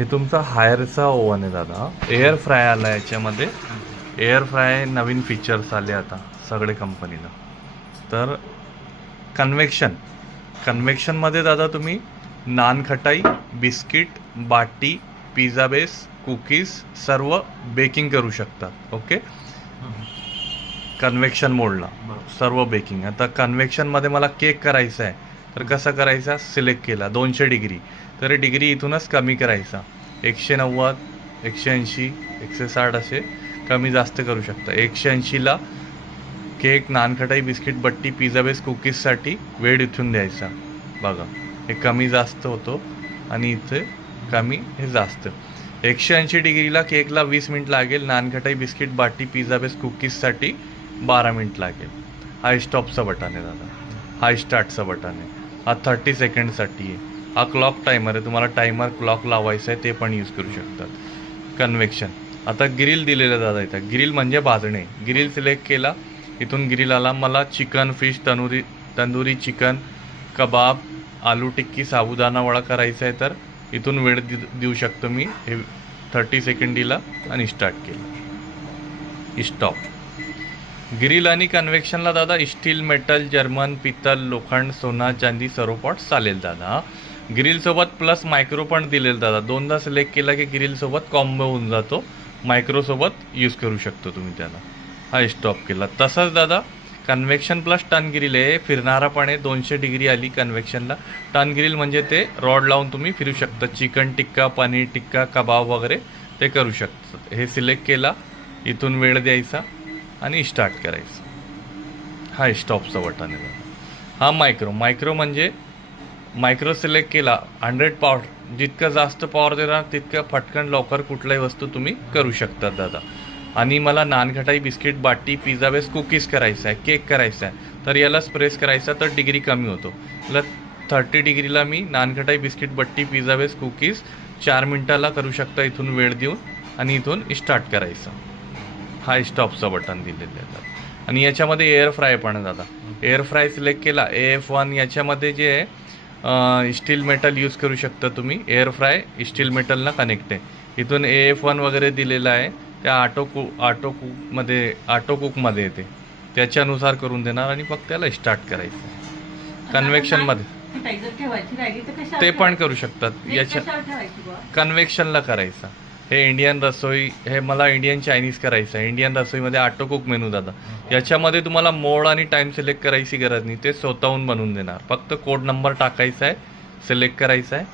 हे तुमचा हायरचा ओव्हन आहे दादा. एअर फ्राय आला याच्यामध्ये. एअर फ्राय नवीन फीचर्स आले आता सगळे कंपनीला. तर कन्व्हेक्शनमध्ये दादा तुम्ही नान खटाई, बिस्किट, बाटी, पिझ्झा बेस, कुकीज सर्व बेकिंग करू शकतात. ओके, कन्व्हेक्शन मोडला सर्व बेकिंग. आता कन्व्हेक्शनमध्ये मला केक करायचा आहे तर कसा करायचा, सिलेक्ट केला 200 डिग्री, तर डिग्री इथूनच कमी करायचा. 190, 180, 160 असे कमी जास्त करू शकता. 180ला केक, नानखटाई, बिस्किट, बट्टी, पिझ्झा बेस, कुकीजसाठी वेळ इथून द्यायचा. बघा, हे कमी जास्त होतो आणि इथे कमी हे जास्त. 180 डिग्रीला केकला 20 मिनिट लागेल, नानखटाई, बिस्किट, बाटी, पिझ्झा बेस, कुकीजसाठी 12 मिनिट लागेल. हाय स्टॉपचं बटन आहे दादा, हाय स्टार्टचं बटन आहे. हा 30 सेकंडसाठी आहे. हा क्लॉक टायमर आहे, तुम्हाला टायमर क्लॉक लावायचा आहे ते पण यूज करू शकतात. कन्व्हेक्शन. आता ग्रिल दिलेलं दादा इथं. ग्रिल म्हणजे भाजणे. ग्रिल सिलेक्ट केला, इथून ग्रिल आला. मला चिकन, फिश, तंदुरी चिकन, कबाब, आलू टिक्की, साबुदाणा वडा करायचा आहे तर इथून वेळ देऊ शकतो मी. हे 30 सेकंड दिला आणि स्टार्ट केलं. स्टॉप. ग्रिल आणि कन्व्हेक्शनला दादा स्टील, मेटल, जर्मन, पितल, लोखंड, सोना, चांदी सर्व पॉट चालेल दादा. ग्रिलसोबत प्लस मायक्रो पण दिलेलं दादा. दोनदा सिलेक्ट केला की ग्रिलसोबत कॉम्बो होऊन जातो. मायक्रोसोबत यूज करू शकतो तुम्ही त्याला. हा स्टॉप केला. तसंच दादा कन्व्हेक्शन प्लस टर्न ग्रिल आहे, फिरणारा पण आहे. 200 डिग्री आली कन्व्हेक्शनला. टर्न ग्रिल म्हणजे ते रॉड लावून तुम्ही फिरू शकता. चिकन टिक्का, पनीर टिक्का, कबाब वगैरे ते करू शकतात. हे सिलेक्ट केला, इथून वेळ द्यायचा आणि स्टार्ट करायचं. हा स्टॉपचं बटन आहे. हा मायक्रो म्हणजे मायक्रो सिलेक्ट केला, 100 पॉवर. जितकं जास्त पॉवर देणार तितकं फटकन लवकर कुठल्याही वस्तू तुम्ही करू शकता दादा. आणि मला नानखटाई, बिस्किट, बाटी, पिझ्झा बेस, कुकीज करायचं आहे, केक करायचा आहे तर यालाच प्रेस करायचा तर डिग्री कमी होतो. याला 30 डिग्रीला मी नानखटाई, बिस्किट, बट्टी, पिझ्झा बेस, कुकीज 4 मिनटाला करू शकता इथून वेळ देऊन आणि इथून स्टार्ट करायचं. हा स्टॉपचं बटन दिलेलं आहे. आणि याच्यामध्ये एअर फ्राय पण आहे दादा. एअर फ्राय सिलेक्ट केला, AF1. याच्यामध्ये जे आहे स्टील मेटल यूज करू शकता तुम्ही. एअर फ्राय स्टील मेटलला कनेक्ट आहे. इथून AF1 वगैरे दिलेलं आहे. त्या ऑटो कुकमध्ये येते, त्याच्यानुसार करून देणार आणि मग त्याला स्टार्ट करायचं. कन्व्हेक्शनमध्ये ते पण करू शकतात. याच्या कन्व्हेक्शनला करायचं. हे इंडियन रसोई, हे मला इंडियन चायनीज करायचं आहे. इंडियन रसोईमध्ये ऑटो कुक मेनू दादा. याच्यामध्ये तुम्हाला मोड आणि टाईम सिलेक्ट करायची गरज नाही, ते स्वतःहून बनवून देणार. फक्त कोड नंबर टाकायचा आहे, सिलेक्ट करायचा आहे.